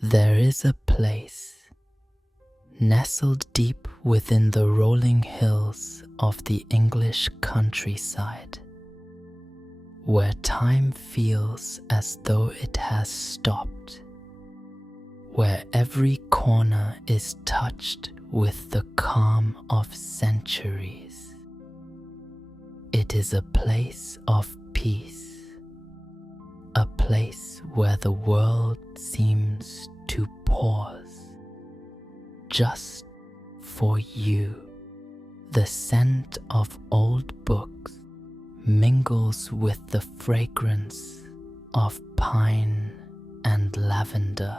There is a place nestled deep within the rolling hills of the English countryside, where time feels as though it has stopped, where every corner is touched with the calm of centuries. It is a place of peace, a place where the world seems to pause just for you. The scent of old books mingles with the fragrance of pine and lavender.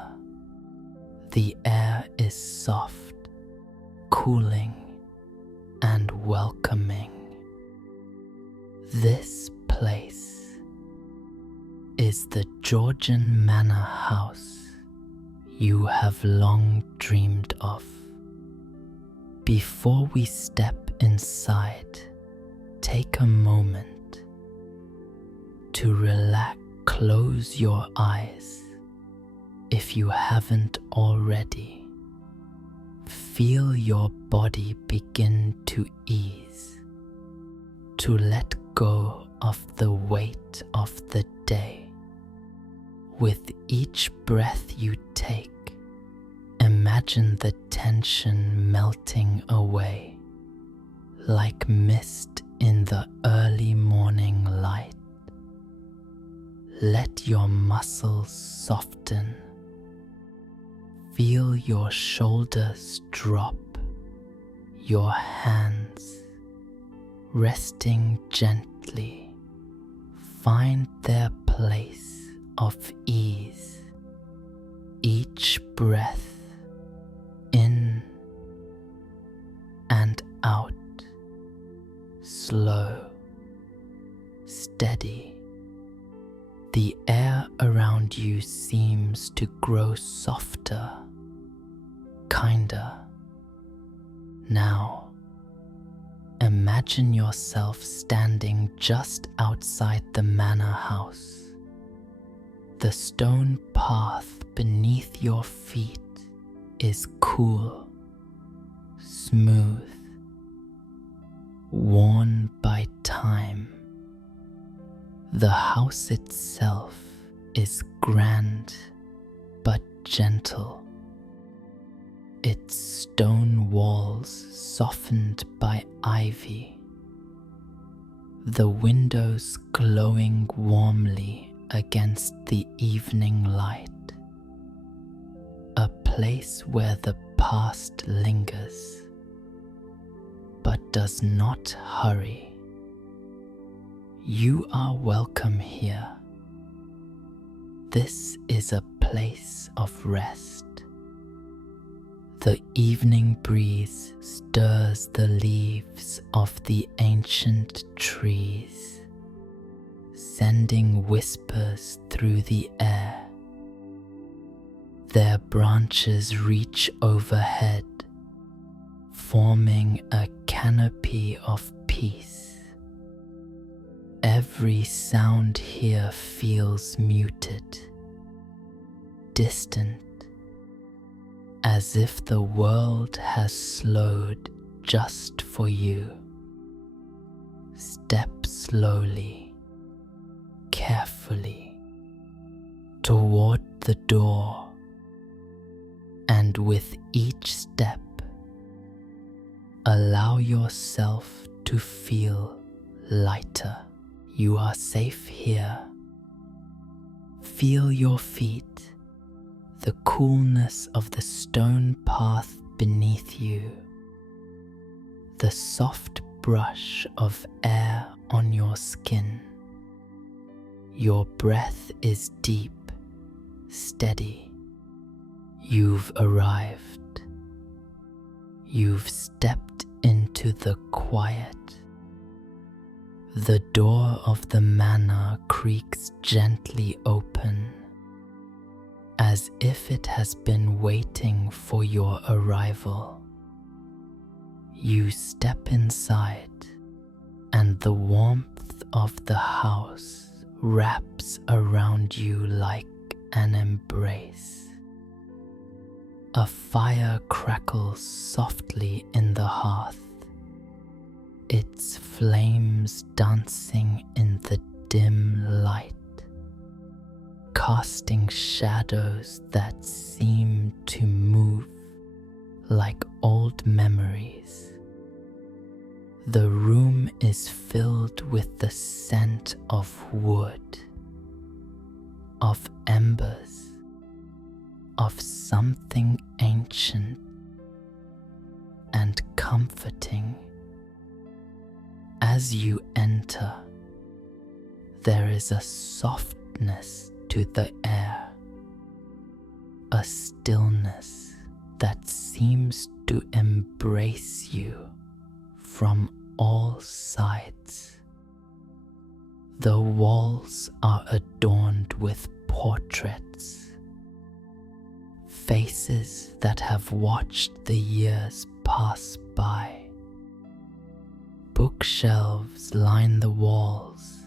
The air is soft, cooling, and welcoming. This place is the Georgian Manor house you have long dreamed of. Before we step inside, take a moment to relax. Close your eyes if you haven't already. Feel your body begin to ease, to let go of the weight of the day. With each breath you take, imagine the tension melting away, like mist in the early morning light. Let your muscles soften. Feel your shoulders drop, your hands resting gently find their place of ease. Each breath in and out, slow, steady. The air around you seems to grow softer, kinder. Now, imagine yourself standing just outside the manor house. The stone path beneath your feet is cool, smooth, worn by time. The house itself is grand but gentle, its stone walls softened by ivy, the windows glowing warmly against the evening light. A place where the past lingers but does not hurry. You are welcome here. This is a place of rest. The evening breeze stirs the leaves of the ancient trees, sending whispers through the air. Their branches reach overhead, forming a canopy of peace. Every sound here feels muted, distant, as if the world has slowed just for you. Step slowly, carefully, toward the door, and with each step, allow yourself to feel lighter. You are safe here. Feel your feet, the coolness of the stone path beneath you, the soft brush of air on your skin. Your breath is deep, steady. You've arrived. You've stepped into the quiet. The door of the manor creaks gently open, as if it has been waiting for your arrival. You step inside, and the warmth of the house wraps around you like an embrace. A fire crackles softly in the hearth, its flames dancing in the dim light, casting shadows that seem to move like old memories. The room is filled with the scent of wood, of embers, of something ancient and comforting. As you enter, there is a softness to the air, a stillness that seems to embrace you from all sides. The walls are adorned with portraits, faces that have watched the years pass by. Bookshelves line the walls,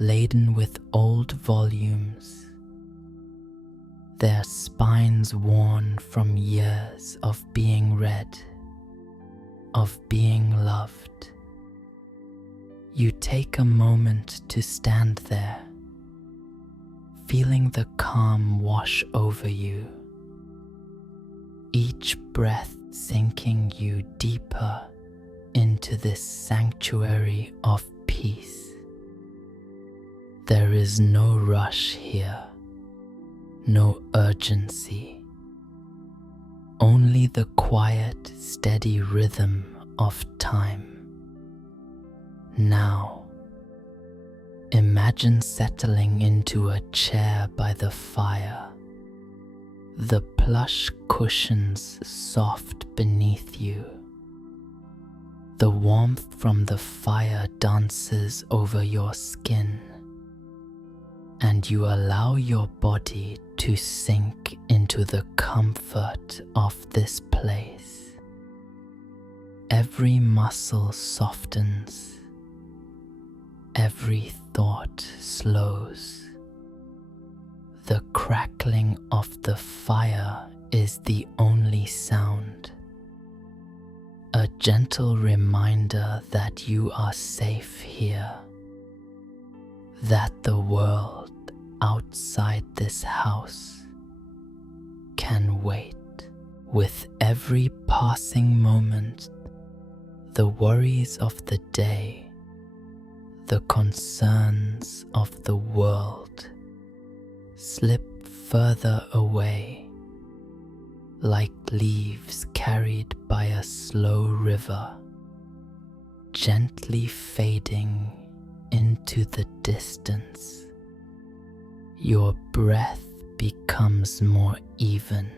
laden with old volumes, their spines worn from years of being read, of being loved. You take a moment to stand there, feeling the calm wash over you, each breath sinking you deeper into this sanctuary of peace. There is no rush here, no urgency, only the quiet, steady rhythm of time. Now, imagine settling into a chair by the fire, the plush cushions soft beneath you. The warmth from the fire dances over your skin, and you allow your body to sink into the comfort of this place. Every muscle softens, every thought slows. The crackling of the fire is the only sound, a gentle reminder that you are safe here, that the world outside this house can wait. With every passing moment, the worries of the day, the concerns of the world slip further away, like leaves carried by a slow river, gently fading into the distance. Your breath becomes more even,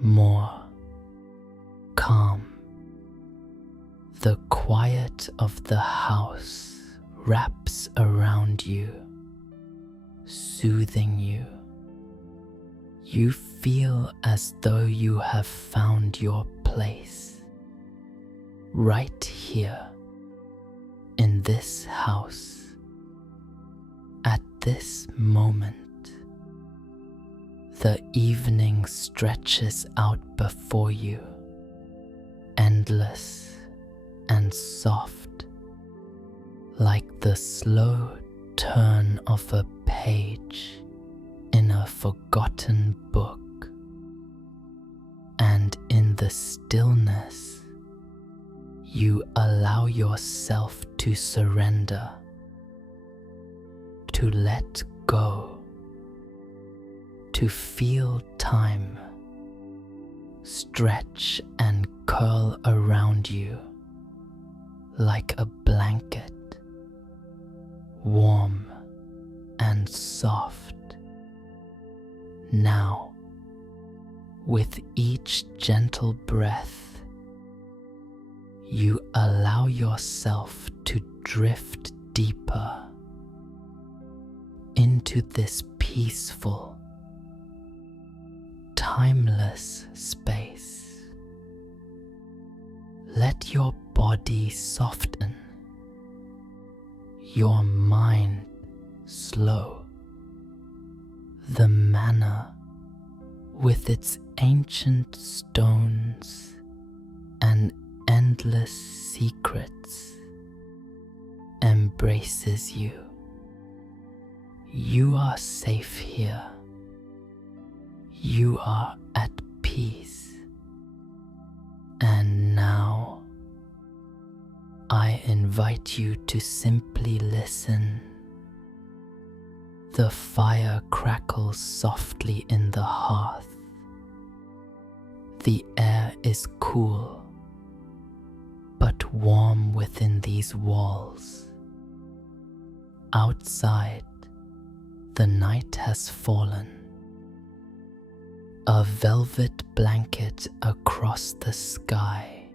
more calm. The quiet of the house wraps around you, soothing you. You feel as though you have found your place, right here, in this house, at this moment. The evening stretches out before you, endless and soft, like the slow turn of a page in a forgotten book. And in the stillness, you allow yourself to surrender, to let go, to feel time stretch and curl around you like a blanket, warm and soft. Now, with each gentle breath, you allow yourself to drift deeper into this peaceful, timeless space. Let your body soften, your mind slow. The manor with its ancient stones and endless secrets, embraces you. You are safe here. You are at peace. And now, I invite you to simply listen. The fire crackles softly in the hearth. The air is cool, but warm within these walls. Outside, the night has fallen. A velvet blanket across the sky,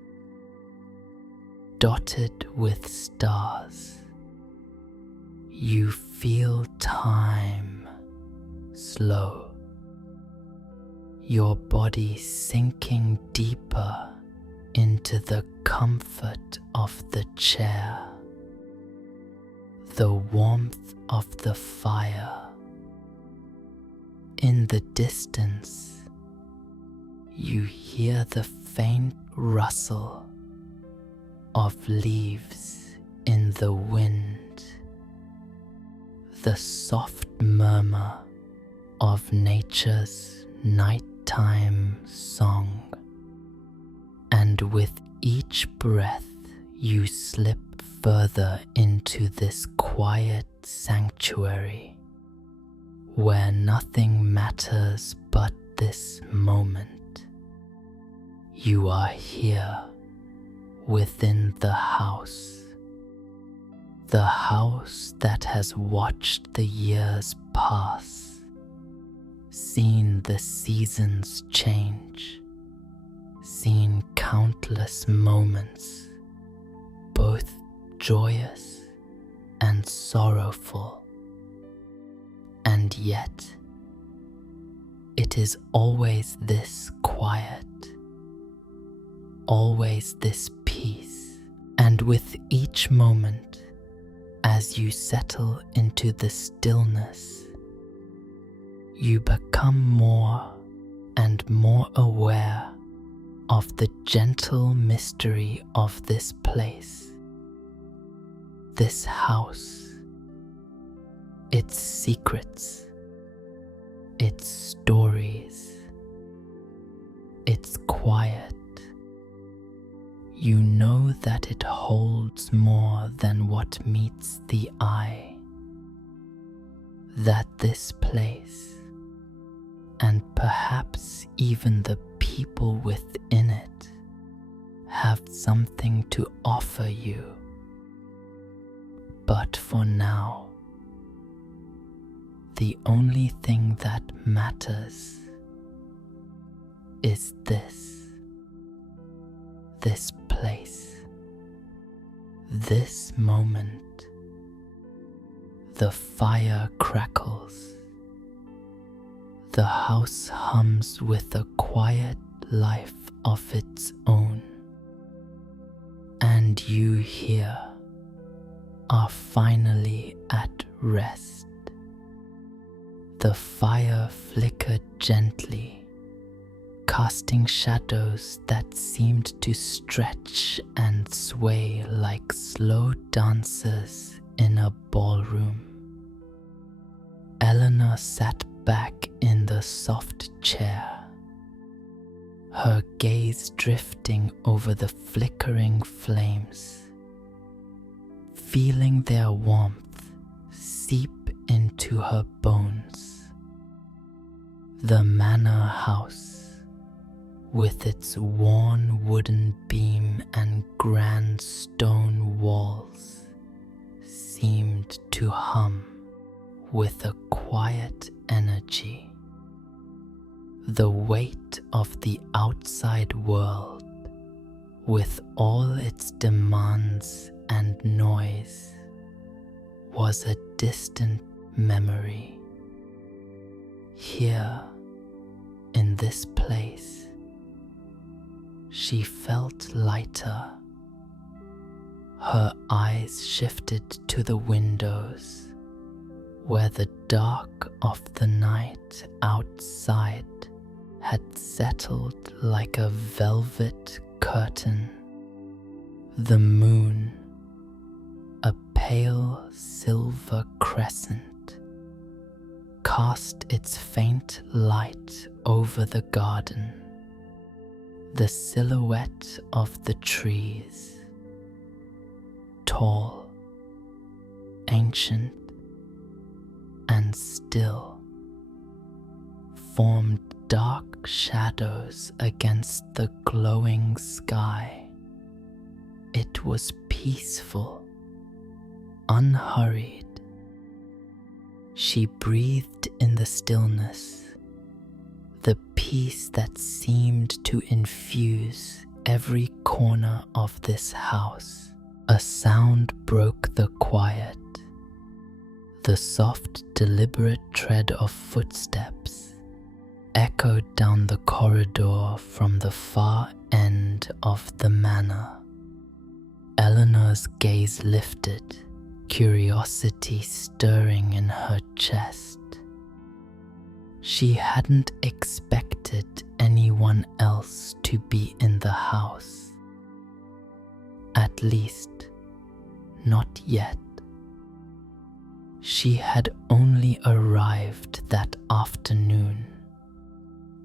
dotted with stars. You feel time slow, your body sinking deeper into the comfort of the chair, the warmth of the fire. In the distance, you hear the faint rustle of leaves in the wind, the soft murmur of nature's nighttime song, and with each breath you slip further into this quiet sanctuary where nothing matters but this moment. You are here within the house that has watched the years pass, seen the seasons change, seen countless moments, both joyous and sorrowful. And yet, it is always this quiet, always this peace. And with each moment, as you settle into the stillness, you become more and more aware of the gentle mystery of this place, this house, its secrets, its stories, its quiet. You know that it holds more than what meets the eye, that this place, and perhaps even the people within it, have something to offer you. But for now, the only thing that matters is this place, this moment. The fire crackles. The house hums with a quiet life of its own. And you here are finally at rest. The fire flickered gently, casting shadows that seemed to stretch and sway like slow dancers in a ballroom. Eleanor sat back in the soft chair, her gaze drifting over the flickering flames, feeling their warmth seep into her bones. The manor house, with its worn wooden beam and grand stone walls, seemed to hum with a quiet energy. The weight of the outside world, with all its demands and noise, was a distant memory. Here, in this place, she felt lighter. Her eyes shifted to the windows, where the dark of the night outside had settled like a velvet curtain. The moon, a pale silver crescent, cast its faint light over the garden. The silhouette of the trees, tall, ancient, and still, formed dark shadows against the glowing sky. It was peaceful, unhurried. She breathed in the stillness, the peace that seemed to infuse every corner of this house. A sound broke the quiet, the soft, deliberate tread of footsteps echoed down the corridor from the far end of the manor. Eleanor's gaze lifted, curiosity stirring in her chest. She hadn't expected anyone else to be in the house. At least, not yet. She had only arrived that afternoon,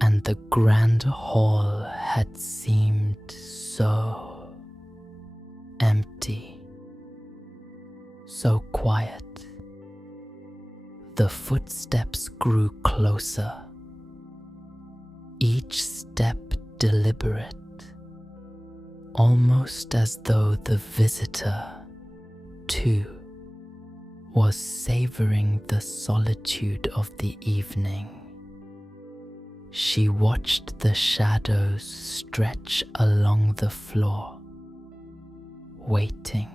and the grand hall had seemed so empty, so quiet. The footsteps grew closer, each step deliberate, almost as though the visitor, too, was savoring the solitude of the evening. She watched the shadows stretch along the floor, waiting.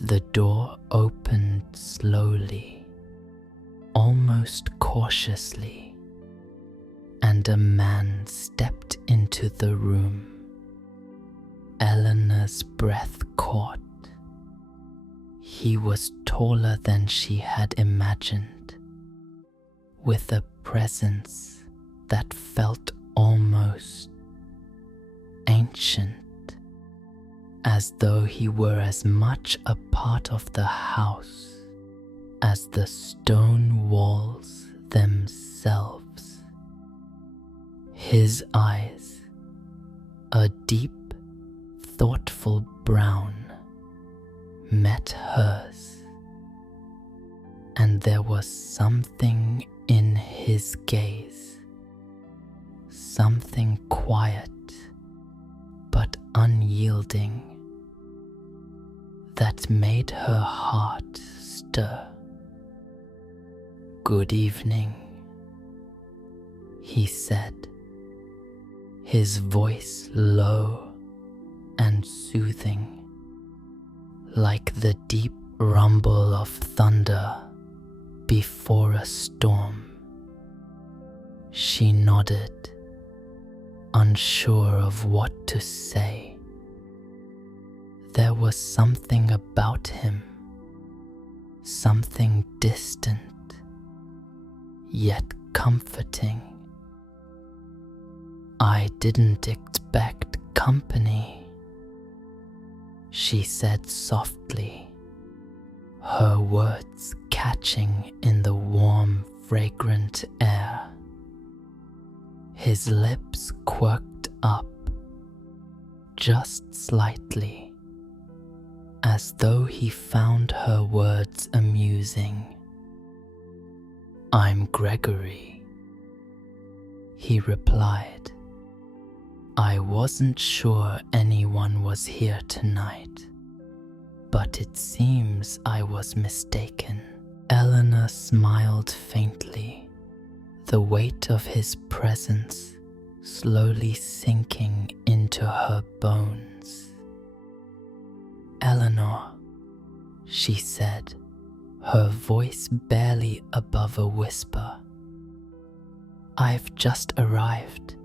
The door opened slowly, almost cautiously, and a man stepped into the room. Eleanor's breath caught. He was taller than she had imagined, with a presence that felt almost ancient, as though he were as much a part of the house as the stone walls themselves. His eyes, a deep, thoughtful brown, met hers, and there was something in his gaze, something quiet but unyielding, that made her heart stir. "Good evening," he said, his voice low and soothing, like the deep rumble of thunder before a storm. She nodded, unsure of what to say. There was something about him, something distant, yet comforting. "I didn't expect company," she said softly, her words catching in the warm, fragrant air. His lips quirked up, just slightly, as though he found her words amusing. "I'm Gregory," he replied. "I wasn't sure anyone was here tonight, but it seems I was mistaken." Eleanor smiled faintly, the weight of his presence slowly sinking into her bones. "Eleanor," she said, her voice barely above a whisper, "I've just arrived."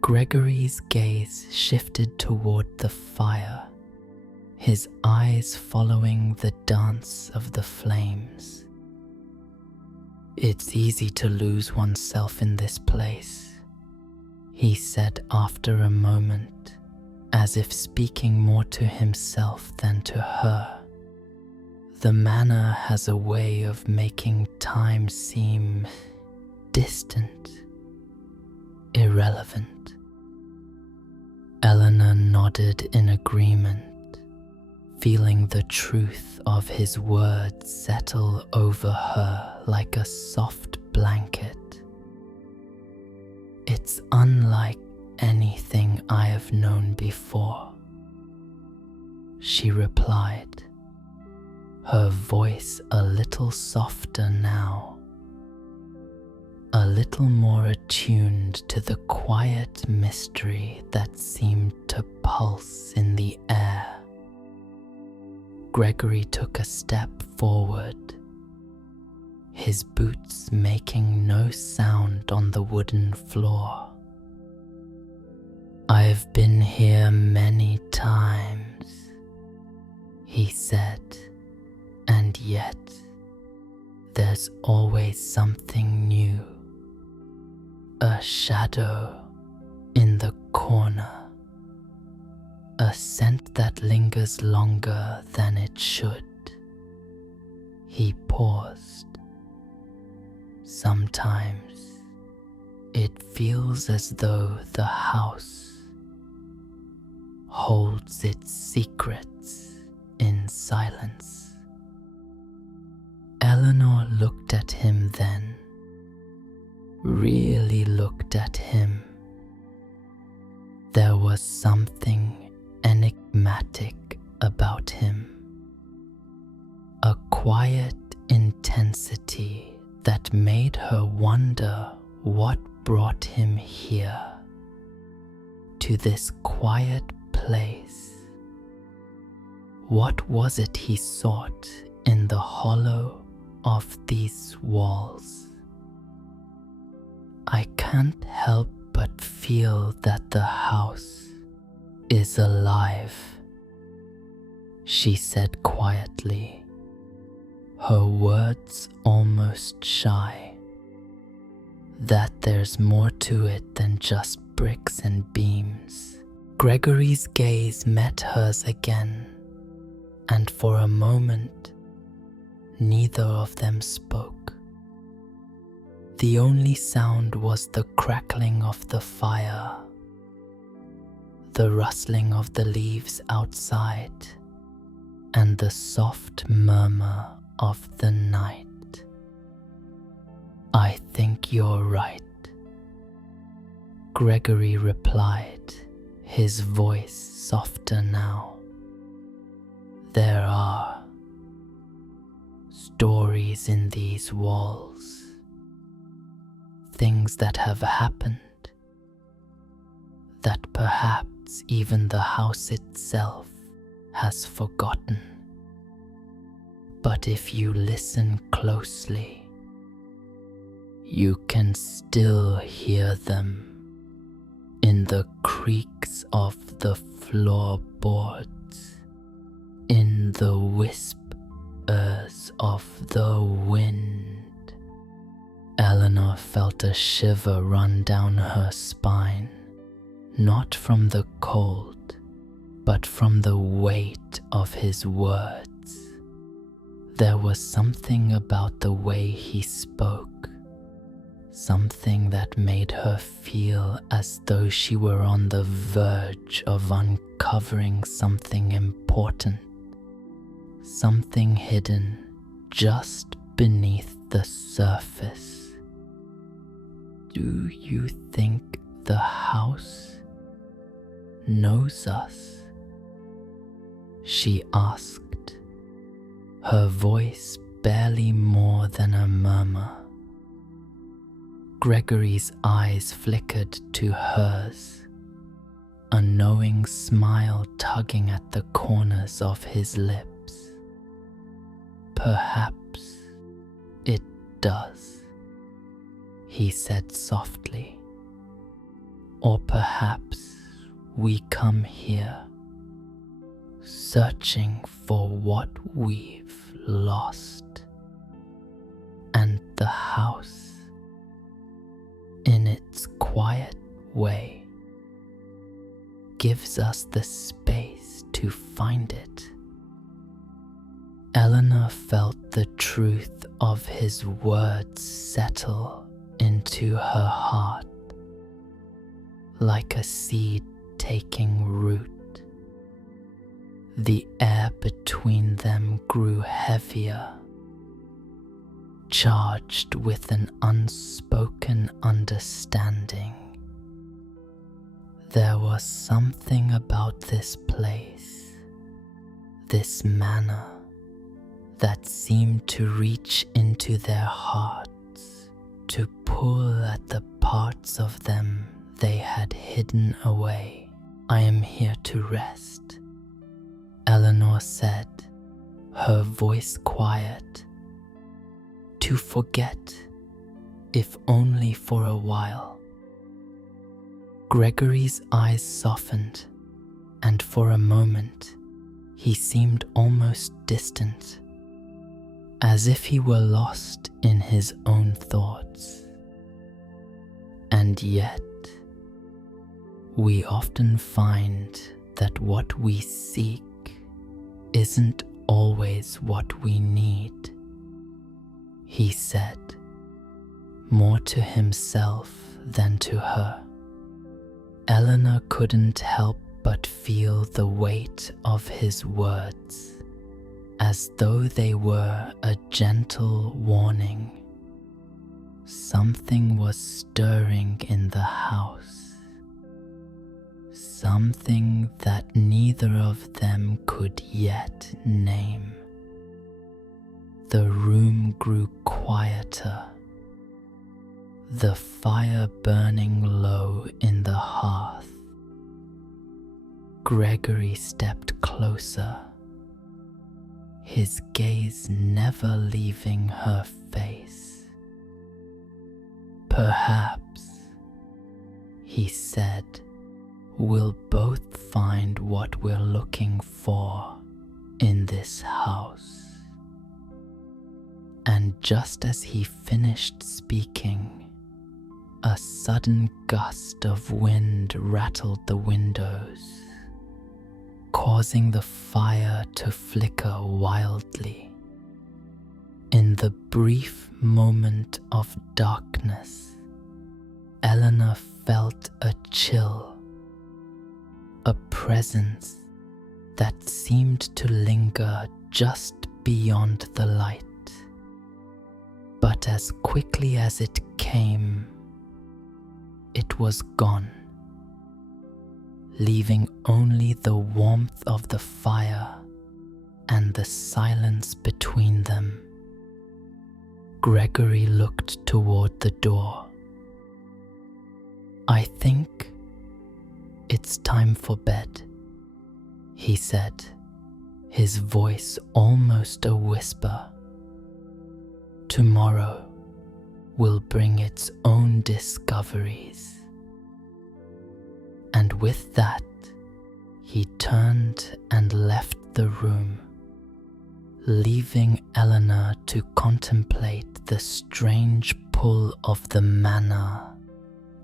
Gregory's gaze shifted toward the fire, his eyes following the dance of the flames. "It's easy to lose oneself in this place," he said after a moment, as if speaking more to himself than to her. "The manor has a way of making time seem distant, irrelevant." Eleanor nodded in agreement, feeling the truth of his words settle over her like a soft blanket. "It's unlike anything I have known before," she replied, her voice a little softer now, a little more attuned to the quiet mystery that seemed to pulse in the air. Gregory took a step forward, his boots making no sound on the wooden floor. "I've been here many times," he said, "and yet there's always something new. A shadow in the corner, a scent that lingers longer than it should." He paused. "Sometimes it feels as though the house holds its secrets in silence." Eleanor looked at him then, really looked at him. There was something enigmatic about him, a quiet intensity that made her wonder what brought him here, to this quiet place. What was it he sought in the hollow of these walls? "I can't help but feel that the house is alive," she said quietly, her words almost shy. "That there's more to it than just bricks and beams." Gregory's gaze met hers again, and for a moment, neither of them spoke. The only sound was the crackling of the fire, the rustling of the leaves outside, and the soft murmur of the night. "I think you're right," Gregory replied, his voice softer now. "There are stories in these walls, things that have happened, that perhaps even the house itself has forgotten. But if you listen closely, you can still hear them in the creaks of the floorboards, in the whispers of the wind." Eleanor felt a shiver run down her spine, not from the cold, but from the weight of his words. There was something about the way he spoke, something that made her feel as though she were on the verge of uncovering something important, something hidden just beneath the surface. "Do you think the house knows us?" she asked, her voice barely more than a murmur. Gregory's eyes flickered to hers, a knowing smile tugging at the corners of his lips. "Perhaps it does," he said softly. "Or perhaps we come here searching for what we've lost, and the house in its quiet way gives us the space to find it. Eleanor felt the truth of his words settle into her heart, like a seed taking root. The air between them grew heavier, charged with an unspoken understanding. There was something about this place, this manor, that seemed to reach into their hearts, to pull at the parts of them they had hidden away. "I am here to rest," Eleanor said, her voice quiet. "To forget, if only for a while." Gregory's eyes softened, and for a moment he seemed almost distant, as if he were lost in his own thoughts. And yet, we often find that what we seek isn't always what we need, he said, more to himself than to her. Eleanor couldn't help but feel the weight of his words, as though they were a gentle warning. Something was stirring in the house, something that neither of them could yet name. The room grew quieter, the fire burning low in the hearth. Gregory stepped closer, his gaze never leaving her face. "Perhaps," he said, "we'll both find what we're looking for in this house." And just as he finished speaking, a sudden gust of wind rattled the windows, causing the fire to flicker wildly. In the brief moment of darkness, Eleanor felt a chill, a presence that seemed to linger just beyond the light. But as quickly as it came, it was gone, leaving only the warmth of the fire and the silence between them. Gregory looked toward the door. "I think it's time for bed," he said, his voice almost a whisper. "Tomorrow will bring its own discoveries." And with that, he turned and left the room, leaving Eleanor to contemplate the strange pull of the manor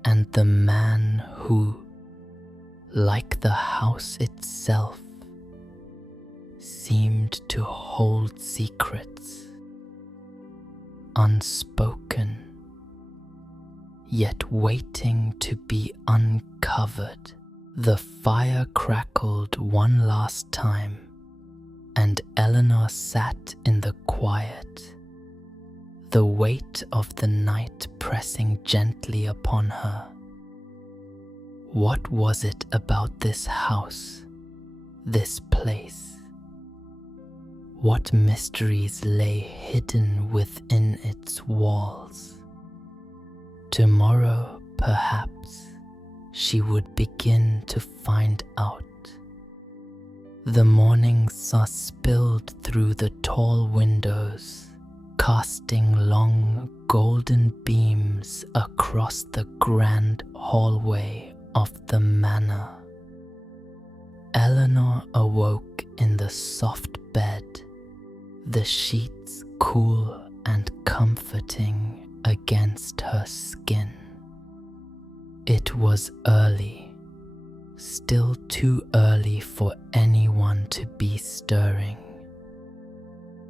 and the man who, like the house itself, seemed to hold secrets, unspoken, yet waiting to be uncovered. The fire crackled one last time, and Eleanor sat in the quiet, the weight of the night pressing gently upon her. What was it about this house, this place? What mysteries lay hidden within its walls? Tomorrow, perhaps, she would begin to find out. The morning sun spilled through the tall windows, casting long golden beams across the grand hallway of the manor. Eleanor awoke in the soft bed, the sheets cool and comforting against her skin. It was early, still too early for anyone to be stirring,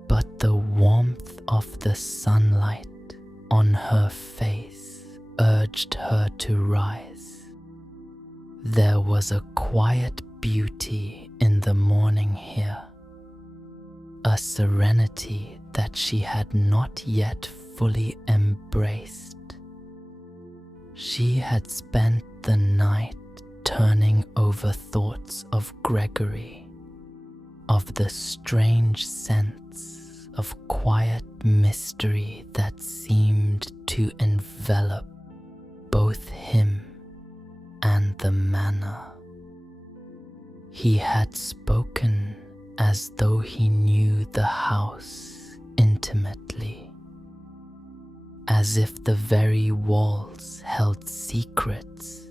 but the warmth of the sunlight on her face urged her to rise. There was a quiet beauty in the morning here, a serenity that she had not yet fully embraced. She had spent the night turning over thoughts of Gregory, of the strange sense of quiet mystery that seemed to envelop both him and the manor. He had spoken as though he knew the house intimately, as if the very walls held secrets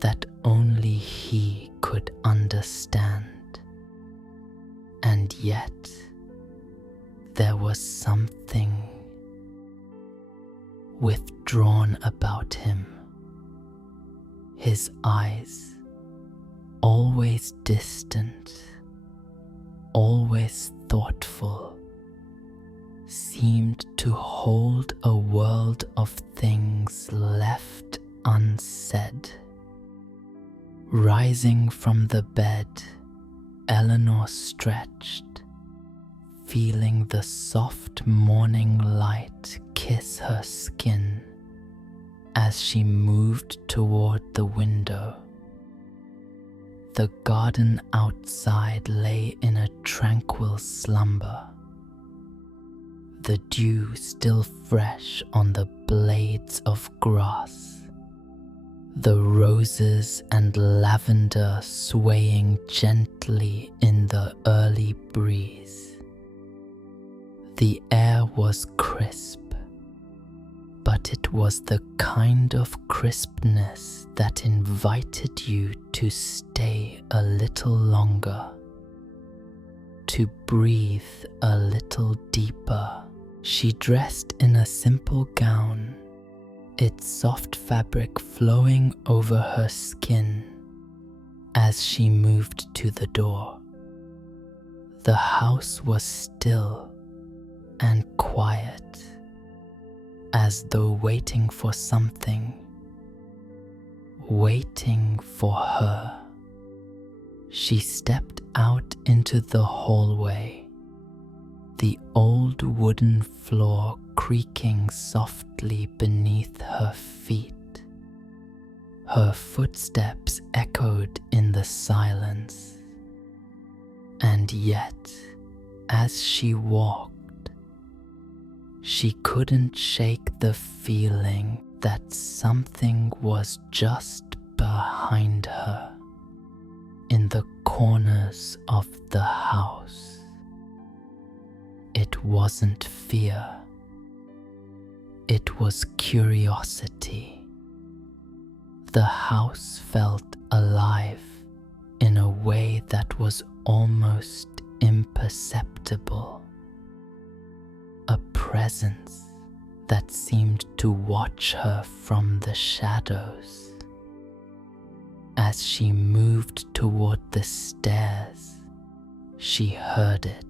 that only he could understand. And yet, there was something withdrawn about him. His eyes, always distant, always thoughtful, seemed to hold a world of things left unsaid. Rising from the bed, Eleanor stretched, feeling the soft morning light kiss her skin as she moved toward the window. The garden outside lay in a tranquil slumber, the dew still fresh on the blades of grass, the roses and lavender swaying gently in the early breeze. The air was crisp, but it was the kind of crispness that invited you to stay a little longer, to breathe a little deeper. She dressed in a simple gown, its soft fabric flowing over her skin as she moved to the door. The house was still and quiet, as though waiting for something, waiting for her. She stepped out into the hallway, the old wooden floor creaking softly beneath her feet. Her footsteps echoed in the silence, and yet, as she walked, she couldn't shake the feeling that something was just behind her, in the corners of the house. It wasn't fear, it was curiosity. The house felt alive in a way that was almost imperceptible. A presence that seemed to watch her from the shadows. As she moved toward the stairs, she heard it.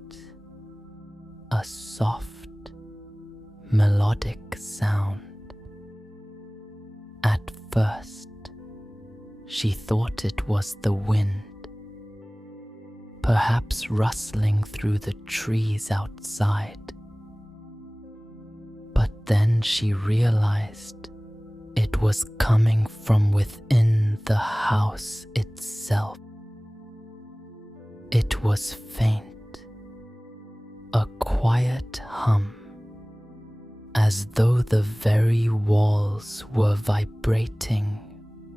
A soft, melodic sound. At first, she thought it was the wind, perhaps rustling through the trees outside. But then she realized it was coming from within the house itself. It was faint, a quiet hum, as though the very walls were vibrating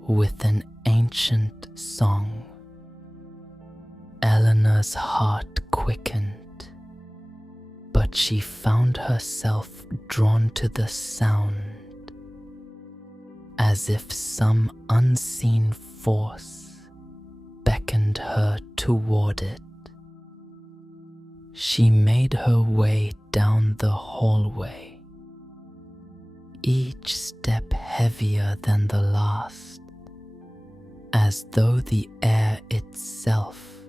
with an ancient song. Eleanor's heart quickened, but she found herself drawn to the sound, as if some unseen force beckoned her toward it. She made her way down the hallway, each step heavier than the last, as though the air itself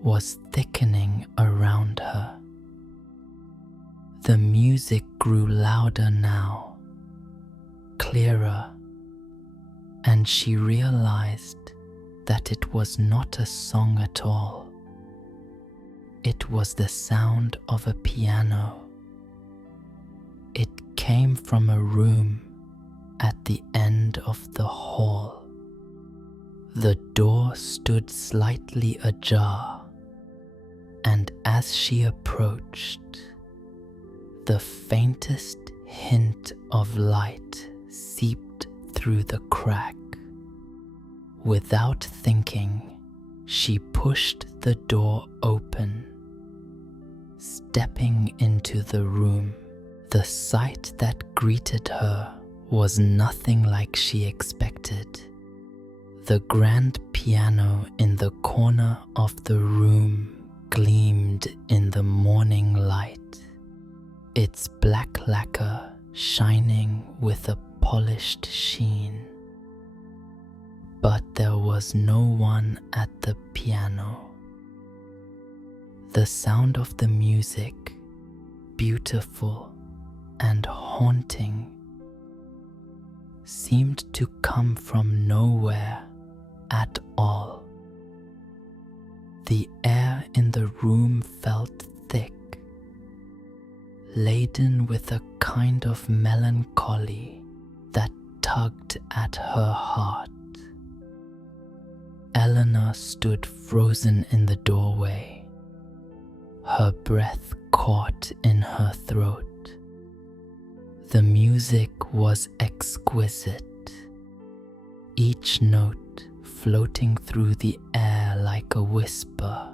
was thickening around her. The music grew louder now, clearer, and she realized that it was not a song at all. It was the sound of a piano. It came from a room at the end of the hall. The door stood slightly ajar, and as she approached, the faintest hint of light seeped through the crack. Without thinking, she pushed the door open. Stepping into the room, the sight that greeted her was nothing like she expected. The grand piano in the corner of the room gleamed in the morning light, its black lacquer shining with a polished sheen. But there was no one at the piano. The sound of the music, beautiful and haunting, seemed to come from nowhere at all. The air in the room felt thick, laden with a kind of melancholy that tugged at her heart. Eleanor stood frozen in the doorway, her breath caught in her throat. The music was exquisite, each note floating through the air like a whisper,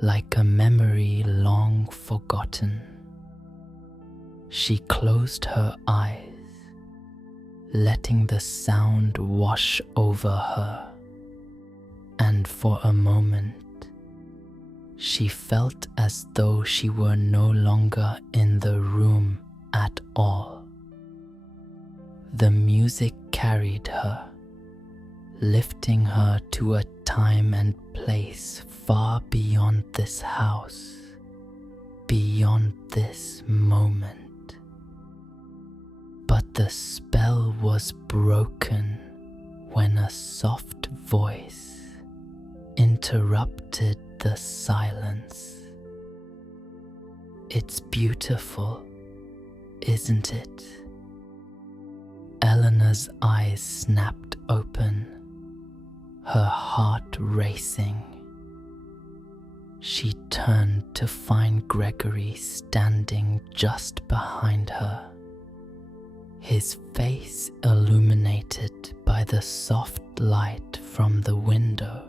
like a memory long forgotten. She closed her eyes, letting the sound wash over her, and for a moment she felt as though she were no longer in the room at all. The music carried her, lifting her to a time and place far beyond this house, beyond this moment. But the spell was broken when a soft voice interrupted the silence. "It's beautiful, isn't it?" Eleanor's eyes snapped open, her heart racing. She turned to find Gregory standing just behind her, his face illuminated by the soft light from the window.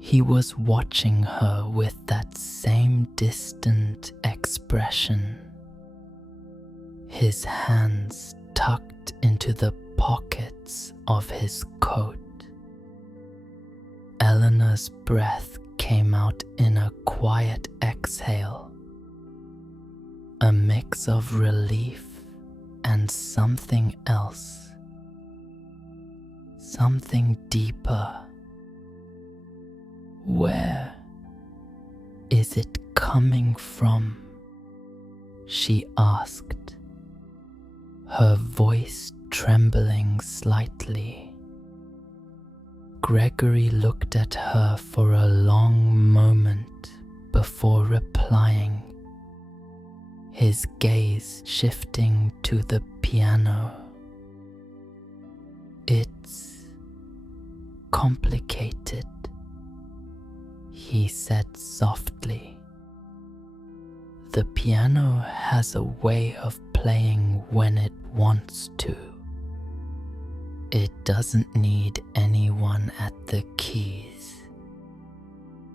He was watching her with that same distant expression, his hands tucked into the pockets of his coat. Eleanor's breath came out in a quiet exhale, a mix of relief and something else, something deeper. "Where is it coming from?" she asked, her voice trembling slightly. Gregory looked at her for a long moment before replying, his gaze shifting to the piano. "It's complicated," he said softly. "The piano has a way of playing when it wants to. It doesn't need anyone at the keys."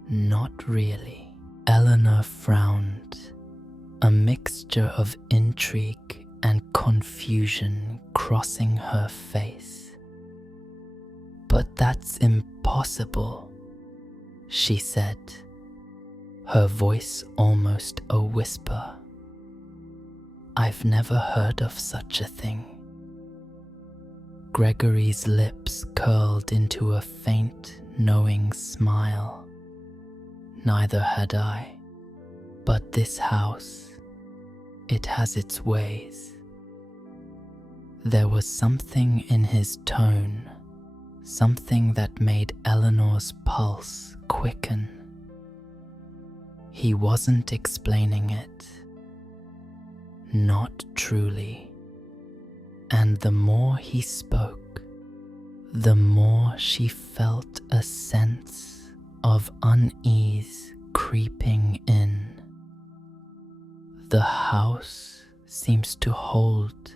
"Not really." Eleanor frowned, a mixture of intrigue and confusion crossing her face. "But that's impossible," she said, her voice almost a whisper. I've never heard of such a thing. Gregory's lips curled into a faint, knowing smile. Neither had I, but this house, it has its ways. There was something in his tone, something that made Eleanor's pulse quicken. He wasn't explaining it. Not truly. And the more he spoke, the more she felt a sense of unease creeping in. The house seems to hold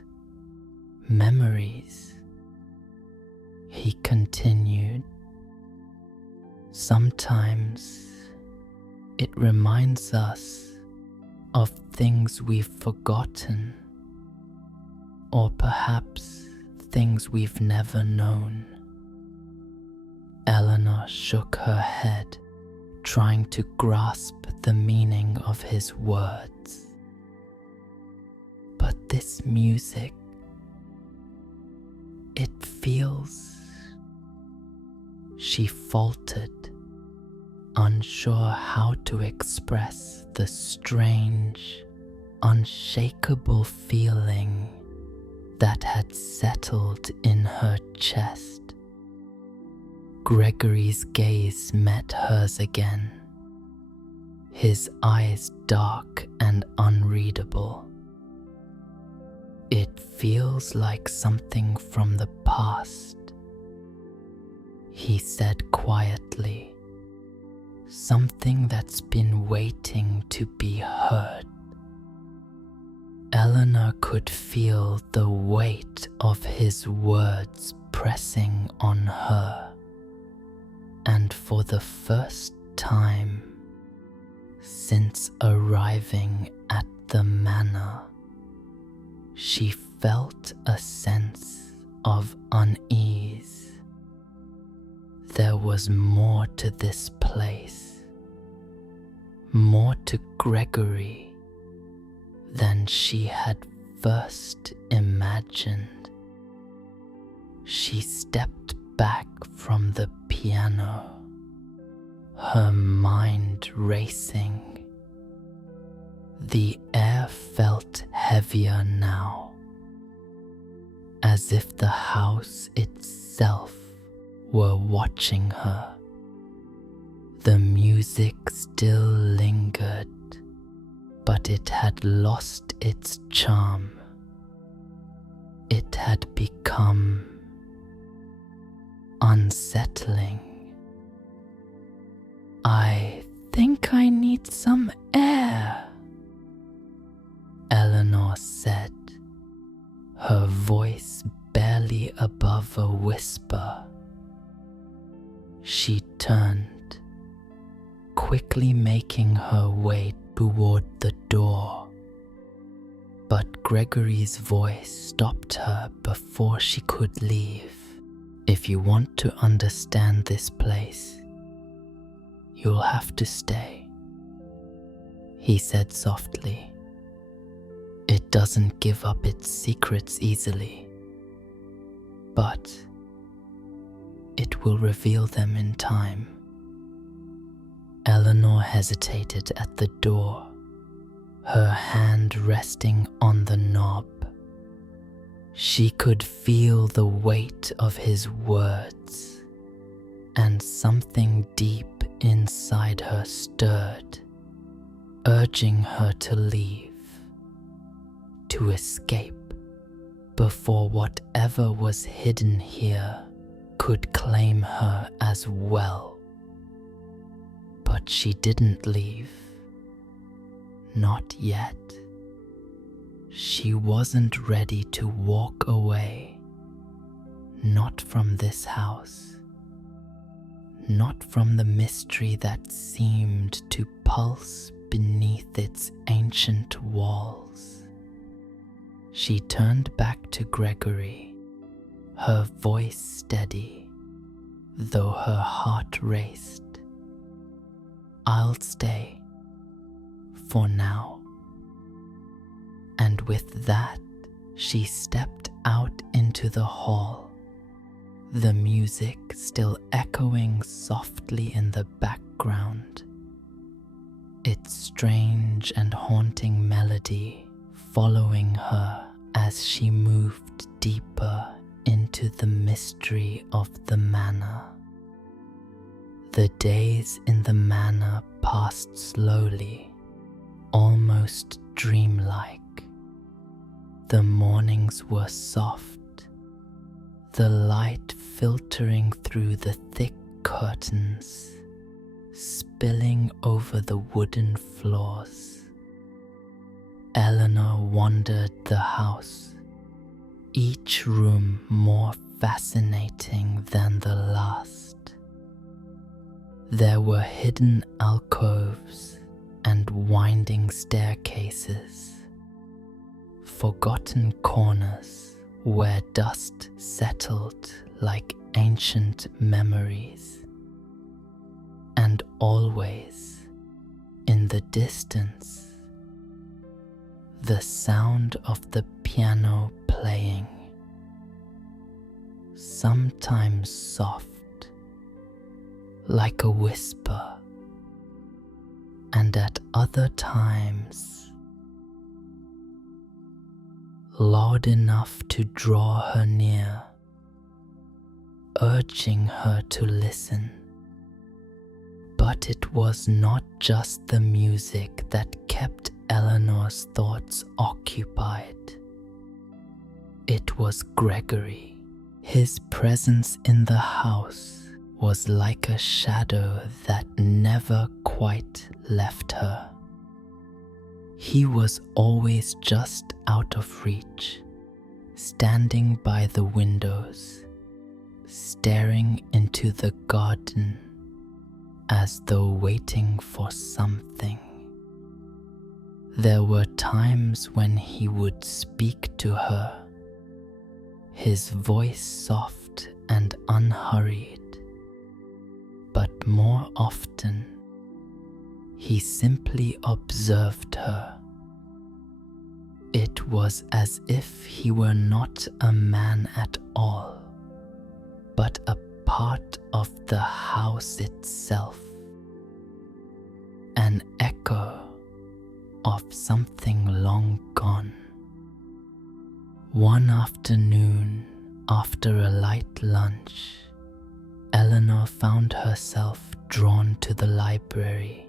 memories. He continued. Sometimes it reminds us of things we've forgotten, or perhaps things we've never known. Eleanor shook her head, trying to grasp the meaning of his words. But this music, it feels... She faltered, unsure how to express the strange, unshakable feeling that had settled in her chest. Gregory's gaze met hers again, his eyes dark and unreadable. It feels like something from the past, he said quietly, something that's been waiting to be heard. Eleanor could feel the weight of his words pressing on her, and for the first time since arriving at the manor, she felt a sense of unease. There was more to this place, more to Gregory than she had first imagined. She stepped back from the piano, her mind racing. The air felt heavier now, as if the house itself were watching her. The music still lingered, but it had lost its charm. It had become unsettling. I think I need some air, Eleanor said, her voice barely above a whisper. She turned, quickly making her way toward the door, but Gregory's voice stopped her before she could leave. If you want to understand this place, you'll have to stay, he said softly. It doesn't give up its secrets easily, but it will reveal them in time. Eleanor hesitated at the door, her hand resting on the knob. She could feel the weight of his words, and something deep inside her stirred, urging her to leave, to escape before whatever was hidden here could claim her as well. But she didn't leave. Not yet. She wasn't ready to walk away. Not from this house. Not from the mystery that seemed to pulse beneath its ancient walls. She turned back to Gregory, her voice steady, though her heart raced. I'll stay, for now. And with that, she stepped out into the hall, the music still echoing softly in the background, its strange and haunting melody following her as she moved deeper into the mystery of the manor. The days in the manor passed slowly, almost dreamlike. The mornings were soft, the light filtering through the thick curtains, spilling over the wooden floors. Eleanor wandered the house, each room more fascinating than the last. There were hidden alcoves and winding staircases, forgotten corners where dust settled like ancient memories. And always, in the distance, the sound of the piano playing, sometimes soft, like a whisper, and at other times loud enough to draw her near, urging her to listen. But it was not just the music that kept Eleanor's thoughts occupied. It was Gregory. His presence in the house was like a shadow that never quite left her. He was always just out of reach, standing by the windows, staring into the garden as though waiting for something. There were times when he would speak to her, his voice soft and unhurried. But more often, he simply observed her. It was as if he were not a man at all, but a part of the house itself, an echo of something long gone. One afternoon, after a light lunch, Eleanor found herself drawn to the library.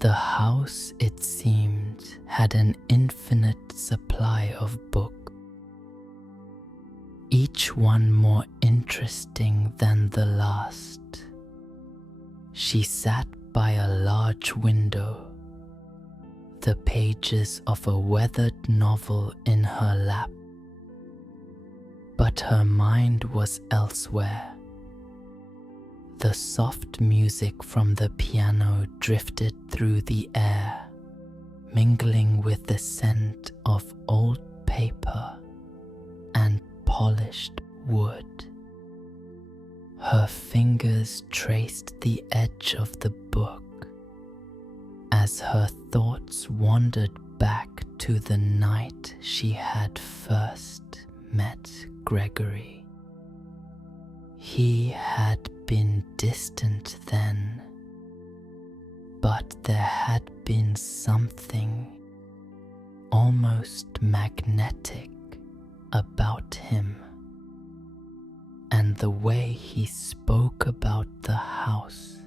The house, it seemed, had an infinite supply of books, each one more interesting than the last. She sat by a large window, the pages of a weathered novel in her lap. But her mind was elsewhere. The soft music from the piano drifted through the air, mingling with the scent of old paper and polished wood. Her fingers traced the edge of the book as her thoughts wandered back to the night she had first met Gregory. He had been distant then, but there had been something almost magnetic about him, and the way he spoke about the house.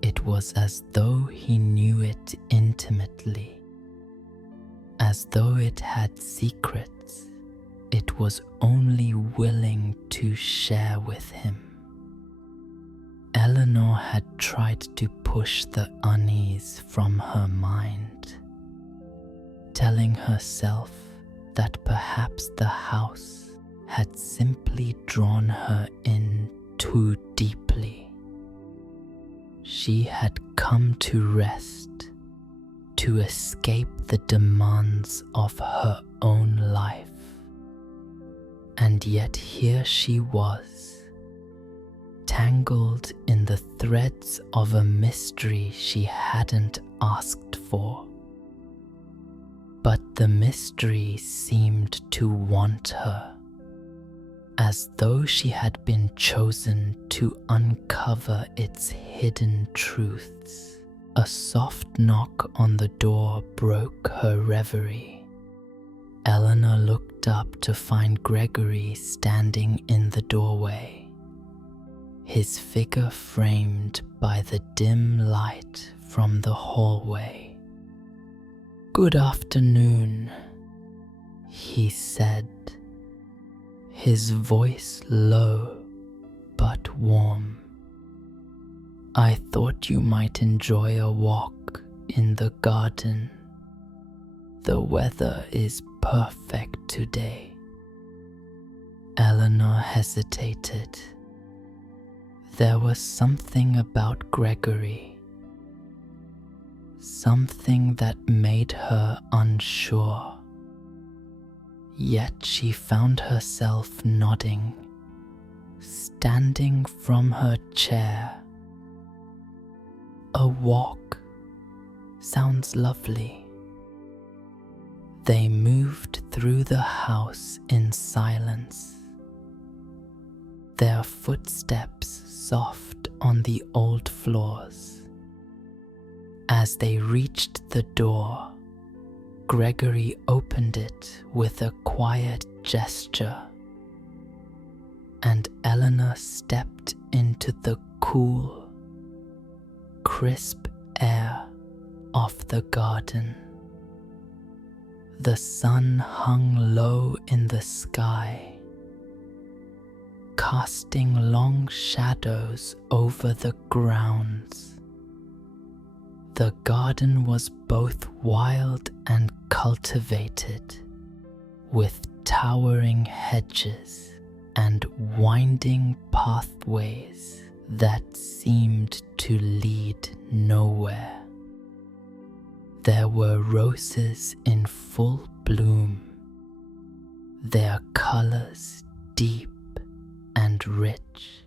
It was as though he knew it intimately, as though it had secrets it was only willing to share with him. Eleanor had tried to push the unease from her mind, telling herself that perhaps the house had simply drawn her in too deeply. She had come to rest, to escape the demands of her own life. And yet here she was, tangled in the threads of a mystery she hadn't asked for. but the mystery seemed to want her, as though she had been chosen to uncover its hidden truths. A soft knock on the door broke her reverie. Eleanor looked up to find Gregory standing in the doorway, his figure framed by the dim light from the hallway. "Good afternoon," he said, his voice low but warm. "I thought you might enjoy a walk in the garden. The weather is perfect today." Eleanor hesitated. There was something about Gregory, something that made her unsure. Yet she found herself nodding, standing from her chair. "A walk sounds lovely." They moved through the house in silence, their footsteps soft on the old floors. As they reached the door, Gregory opened it with a quiet gesture, and Eleanor stepped into the cool, crisp air of the garden. The sun hung low in the sky, casting long shadows over the grounds. The garden was both wild and cultivated, with towering hedges and winding pathways that seemed to lead nowhere. There were roses in full bloom, their colors deep and rich,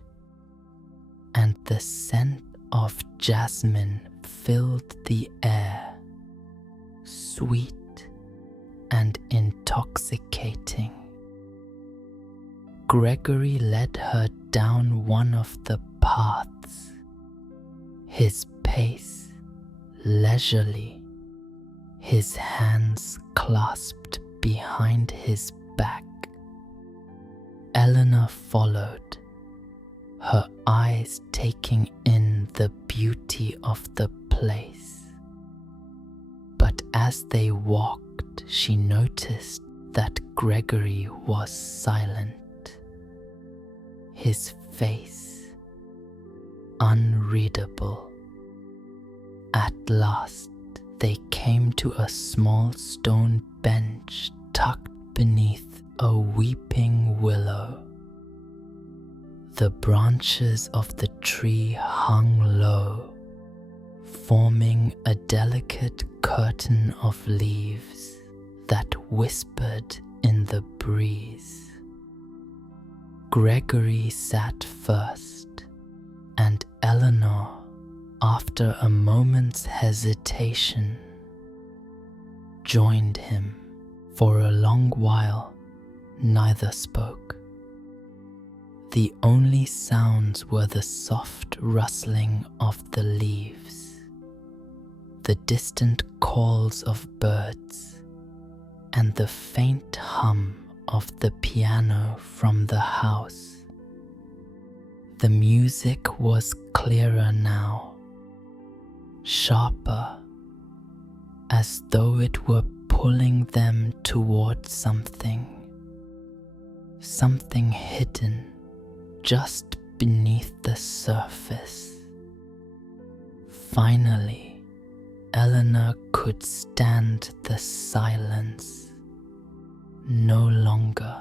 and the scent of jasmine filled the air, sweet and intoxicating. Gregory led her down one of the paths, his pace leisurely, his hands clasped behind his back. Eleanor followed, her eyes taking in the beauty of the place. But as they walked, she noticed that Gregory was silent, his face unreadable. At last, they came to a small stone bench tucked beneath a weeping willow. The branches of the tree hung low, forming a delicate curtain of leaves that whispered in the breeze. Gregory sat first, and Eleanor, after a moment's hesitation, joined him. For a long while, neither spoke. The only sounds were the soft rustling of the leaves, the distant calls of birds, and the faint hum of the piano from the house. The music was clearer now, sharper, as though it were pulling them towards something hidden just beneath the surface. Finally, Eleanor could stand the silence no longer.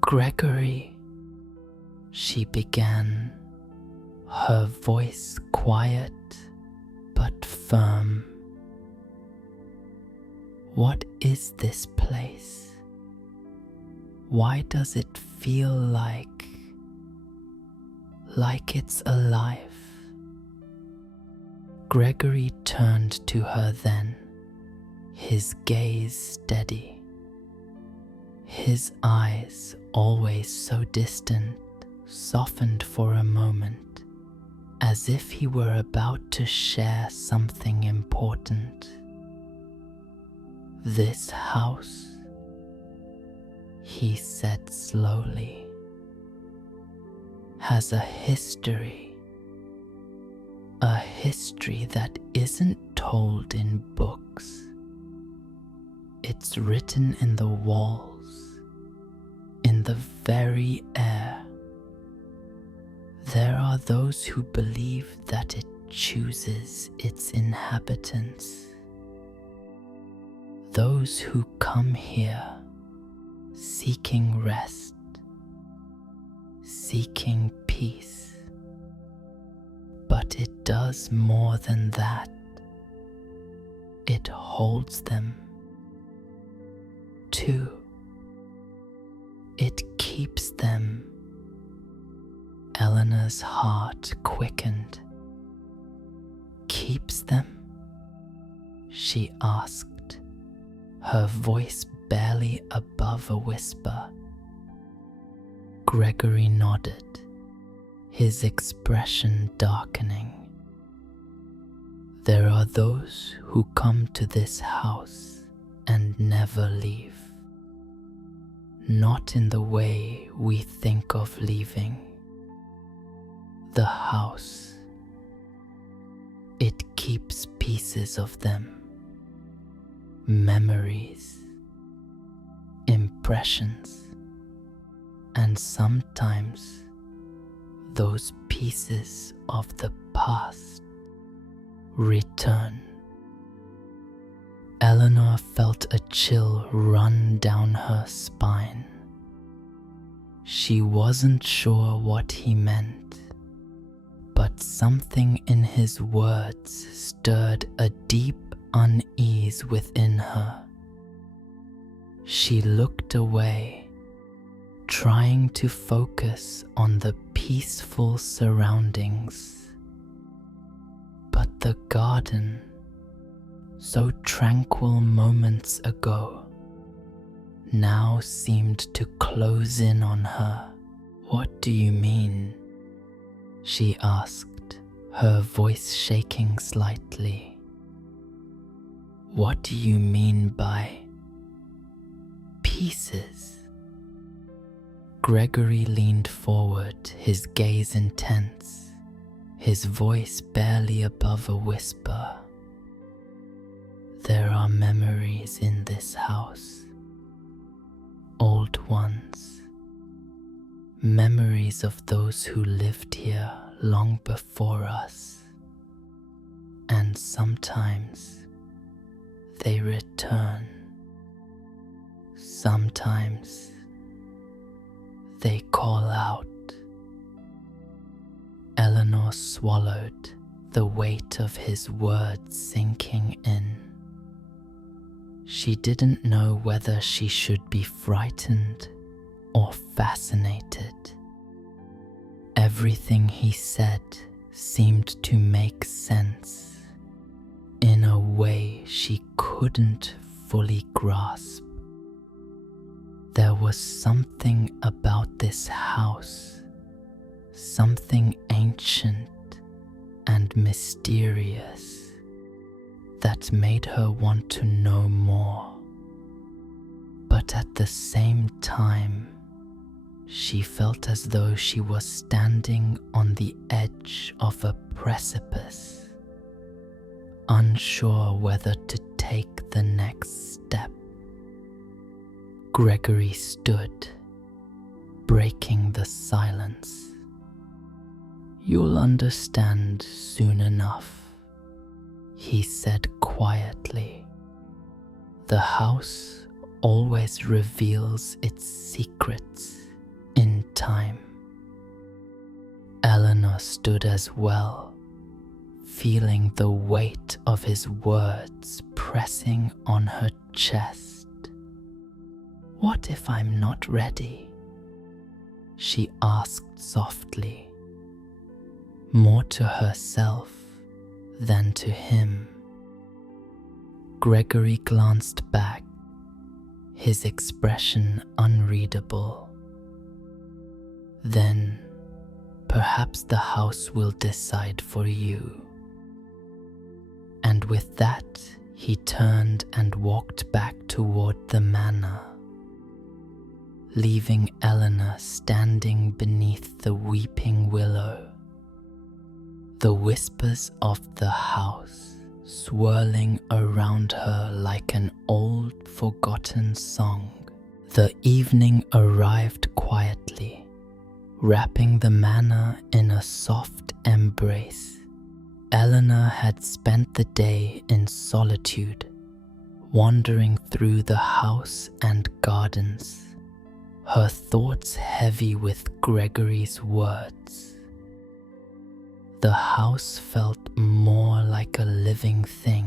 "Gregory," she began, her voice quiet but firm. "What is this place? Why does it feel like it's alive?" Gregory turned to her then, his gaze steady, his eyes, always so distant, softened for a moment, as if he were about to share something important. "This house," he said slowly, "has a history that isn't told in books. It's written in the walls, in the very air. There are those who believe that it chooses its inhabitants, those who come here seeking rest, seeking peace. But it does more than that. It holds them, too. It keeps them." Eleanor's heart quickened. "Keeps them?" she asked, her voice barely above a whisper. Gregory nodded, his expression darkening. "There are those who come to this house and never leave. Not in the way we think of leaving. The house, it keeps pieces of them, memories, impressions, and sometimes those pieces of the past return." Eleanor felt a chill run down her spine. She wasn't sure what he meant, but something in his words stirred a deep unease within her. She looked away, trying to focus on the peaceful surroundings. But the garden, so tranquil moments ago, now seemed to close in on her. "What do you mean?" she asked, her voice shaking slightly. "What do you mean by pieces?" Gregory leaned forward, his gaze intense, his voice barely above a whisper. "There are memories in this house, old ones, memories of those who lived here long before us, and sometimes they return. Sometimes they call out." Eleanor swallowed, the weight of his words sinking in. She didn't know whether she should be frightened or fascinated. Everything he said seemed to make sense in a way she couldn't fully grasp. There was something about this house, something ancient and mysterious, that made her want to know more. But at the same time, she felt as though she was standing on the edge of a precipice, unsure whether to take the next step. Gregory stood, breaking the silence. "You'll understand soon enough," he said quietly. "The house always reveals its secrets in time." Eleanor stood as well, feeling the weight of his words pressing on her chest. "What if I'm not ready?" she asked softly, more to herself than to him. Gregory glanced back, his expression unreadable. Then, perhaps the house will decide for you. And with that, he turned and walked back toward the manor, leaving Eleanor standing beneath the weeping willow, the whispers of the house swirling around her like an old forgotten song. The evening arrived quietly, wrapping the manor in a soft embrace. Eleanor had spent the day in solitude, wandering through the house and gardens, her thoughts heavy with Gregory's words. The house felt more like a living thing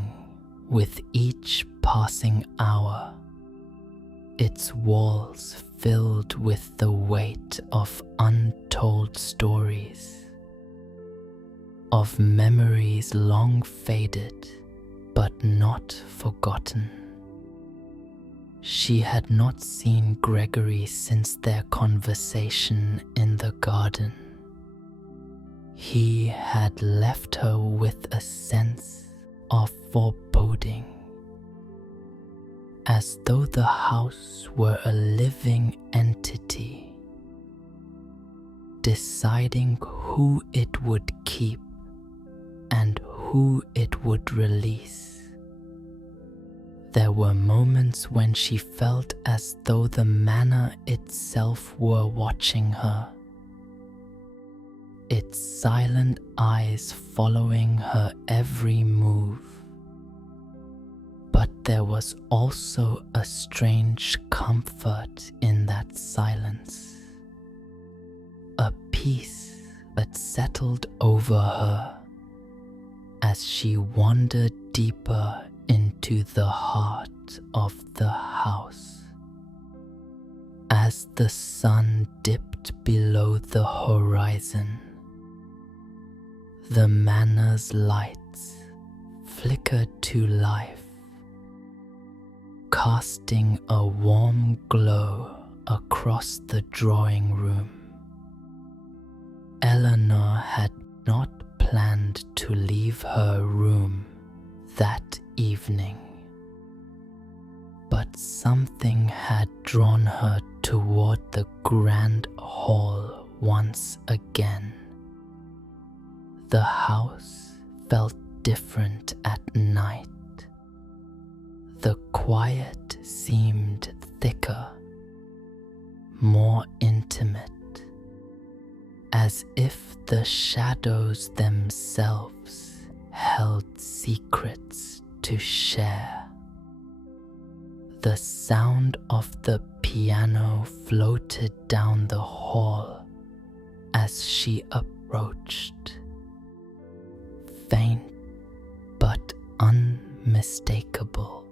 with each passing hour, its walls filled with the weight of untold stories, of memories long faded but not forgotten. She had not seen Gregory since their conversation in the garden. He had left her with a sense of foreboding, as though the house were a living entity, deciding who it would keep and who it would release. There were moments when she felt as though the manor itself were watching her, its silent eyes following her every move. But there was also a strange comfort in that silence, a peace that settled over her as she wandered deeper into the heart of the house. As the sun dipped below the horizon, the manor's lights flickered to life, casting a warm glow across the drawing room. Eleanor had not planned to leave her room that evening, but something had drawn her toward the grand hall once again. The house felt different at night. The quiet seemed thicker, more intimate, as if the shadows themselves held secrets to share. The sound of the piano floated down the hall as she approached, faint but unmistakable.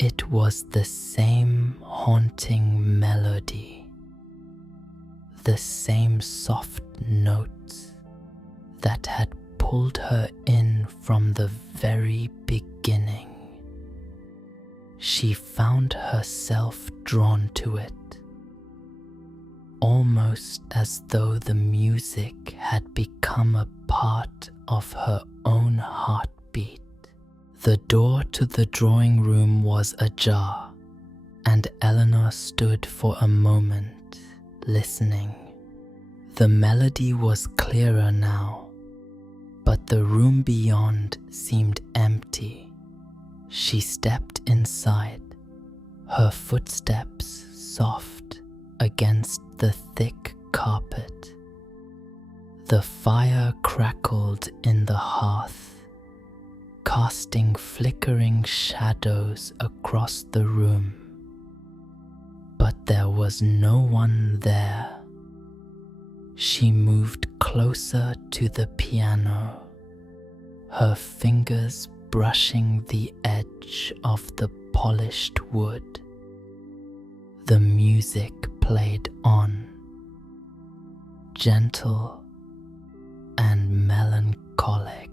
It was the same haunting melody, the same soft notes that had pulled her in from the very beginning. She found herself drawn to it, almost as though the music had become a part of her own heartbeat. The door to the drawing room was ajar, and Eleanor stood for a moment, listening. The melody was clearer now, but the room beyond seemed empty. She stepped inside, her footsteps soft against the thick carpet. The fire crackled in the hearth, casting flickering shadows across the room. But there was no one there. She moved closer to the piano, her fingers brushing the edge of the polished wood. The music played on, gentle and melancholic,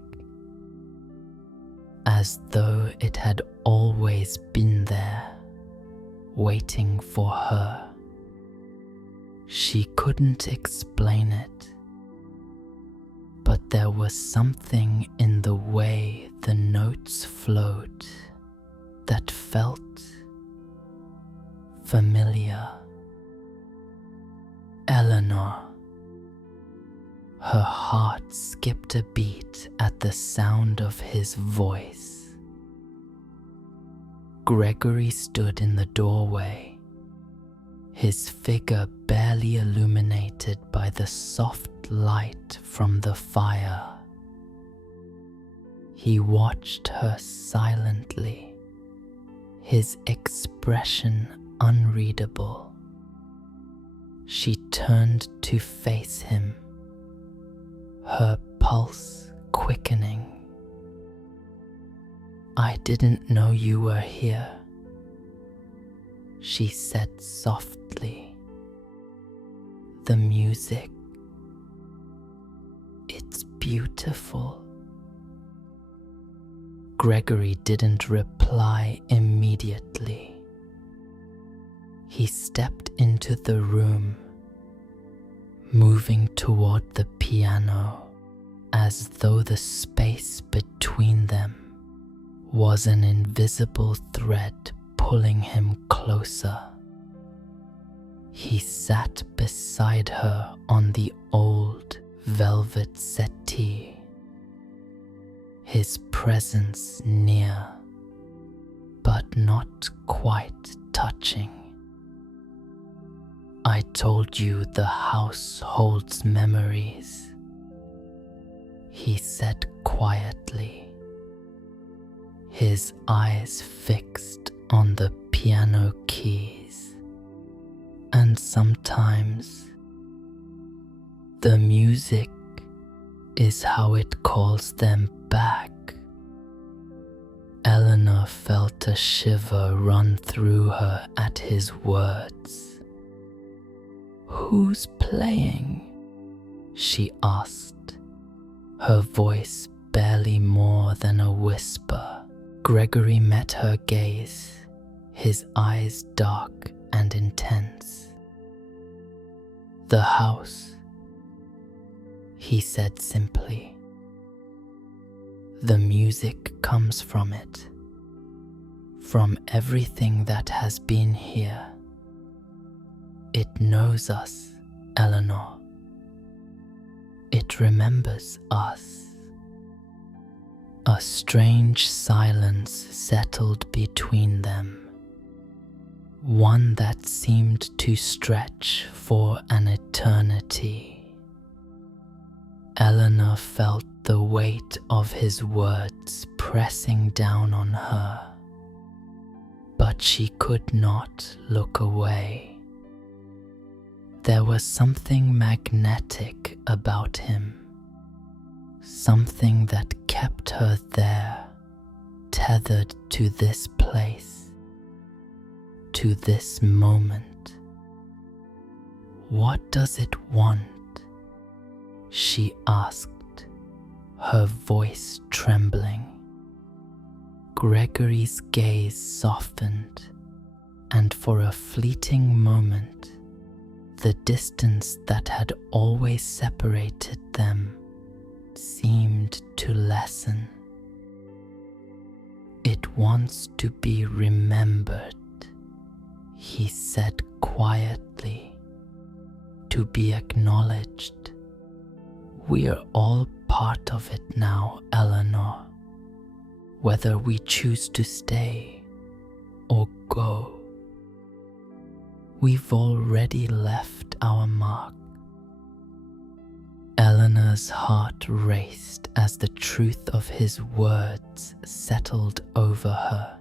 as though it had always been there, waiting for her. She couldn't explain it, but there was something in the way the notes flowed that felt familiar. Eleanor. Her heart skipped a beat at the sound of his voice. Gregory stood in the doorway, his figure barely illuminated by the soft light from the fire. He watched her silently, his expression unreadable. She turned to face him, her pulse quickening. "I didn't know you were here," she said softly. "The music, it's beautiful." Gregory didn't reply immediately. He stepped into the room, moving toward the piano as though the space between them was an invisible thread pulling him closer. He sat beside her on the old velvet settee, his presence near, but not quite touching. "I told you the house holds memories," he said quietly, his eyes fixed on the piano keys. "And sometimes the music is how it calls them back." Eleanor felt a shiver run through her at his words. "Who's playing?" she asked, her voice barely more than a whisper. Gregory met her gaze, his eyes dark and intense. "The house," he said simply. "The music comes from it, from everything that has been here. It knows us, Eleanor. It remembers us." A strange silence settled between them, one that seemed to stretch for an eternity. Eleanor felt the weight of his words pressing down on her, but she could not look away. There was something magnetic about him, something that kept her there, tethered to this place, to this moment. "What does it want?" she asked, her voice trembling. Gregory's gaze softened, and for a fleeting moment, the distance that had always separated them seemed to lessen. "It wants to be remembered," he said quietly, "to be acknowledged. We're all part of it now, Eleanor, whether we choose to stay or go. We've already left our mark." Eleanor's heart raced as the truth of his words settled over her.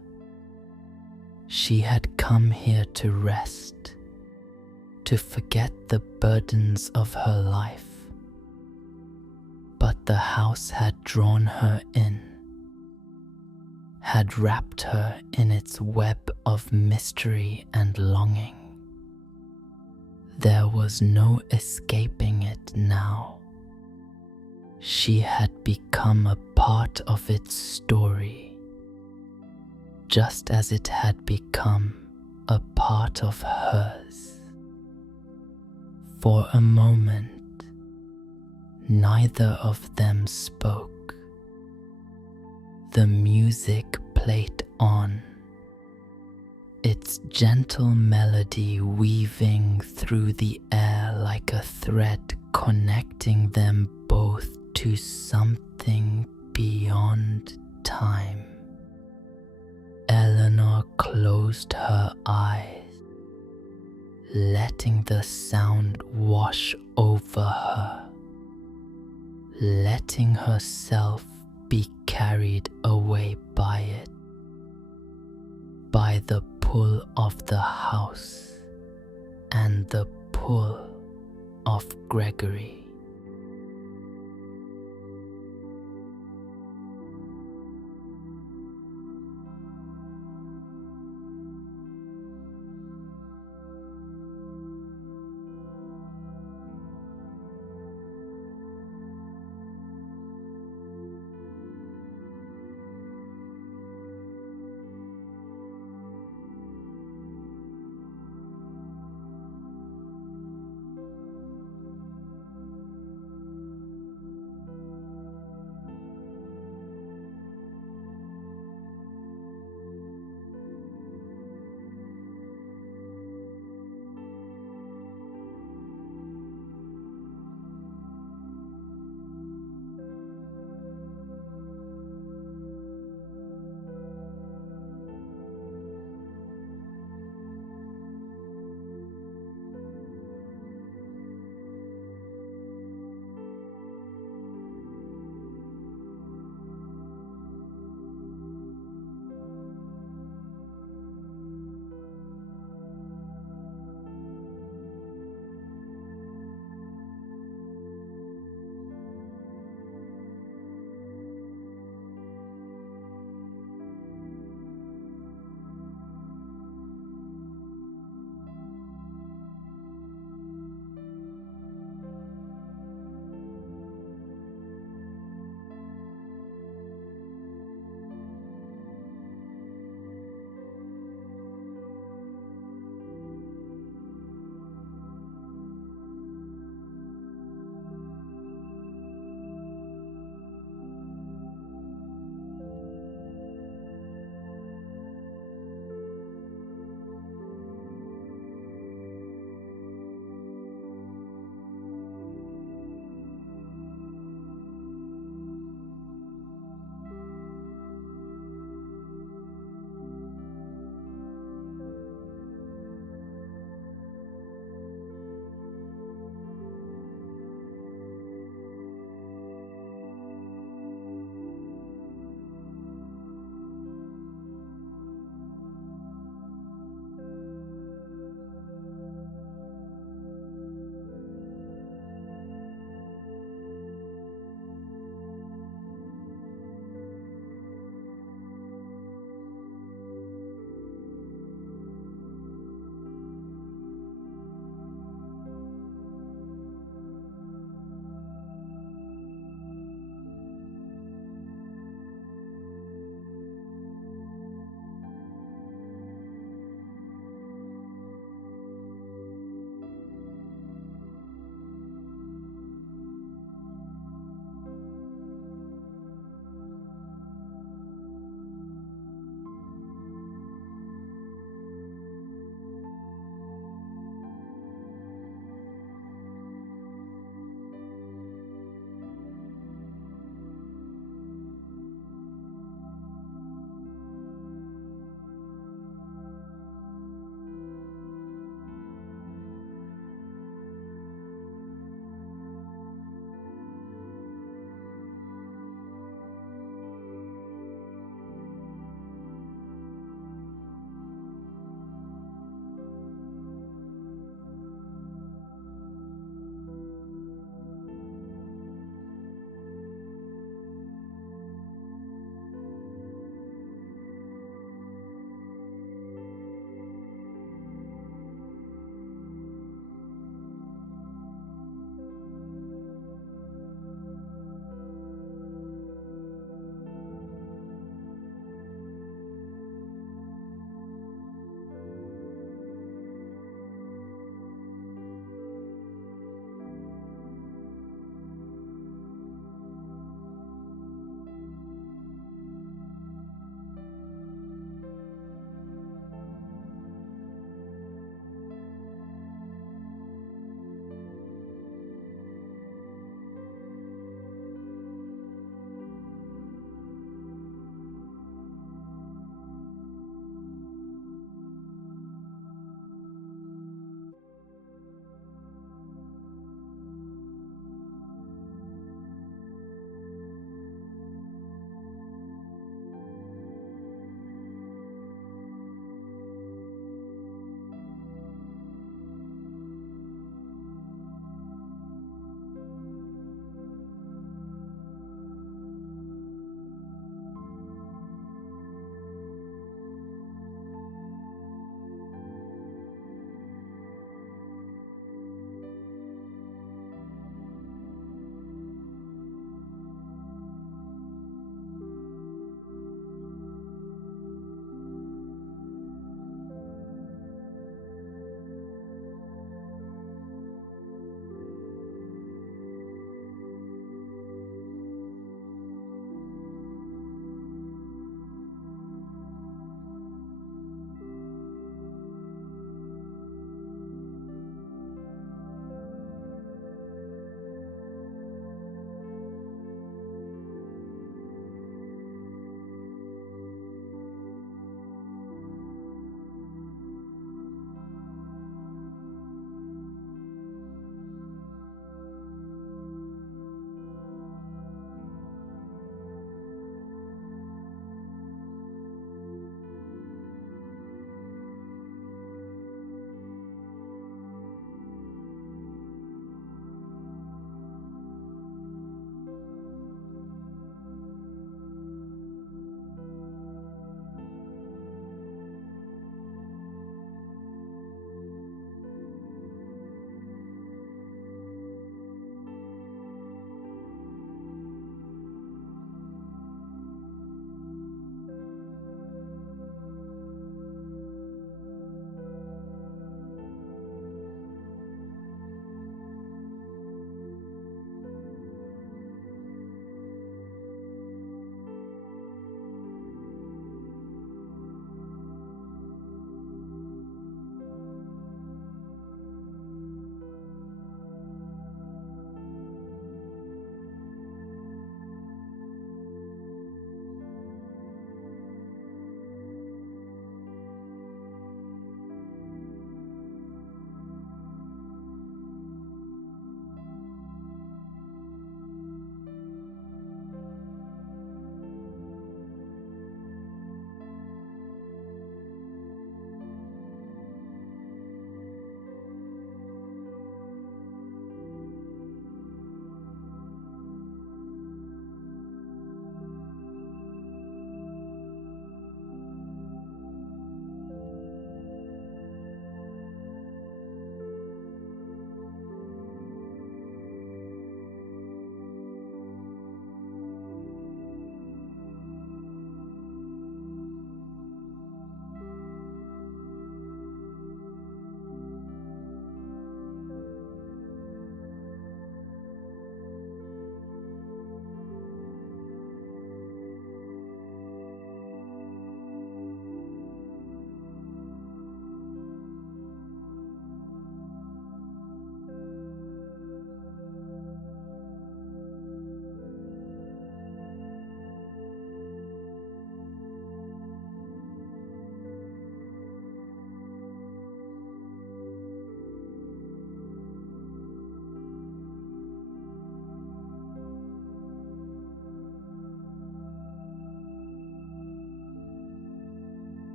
She had come here to rest, to forget the burdens of her life. But the house had drawn her in, had wrapped her in its web of mystery and longing. There was no escaping it now. She had become a part of its story, just as it had become a part of hers. For a moment, neither of them spoke. The music played on, its gentle melody weaving through the air like a thread connecting them both to something beyond time. Eleanor closed her eyes, letting the sound wash over her, letting herself be carried away by it, by the pull of the house and the pull of Gregory.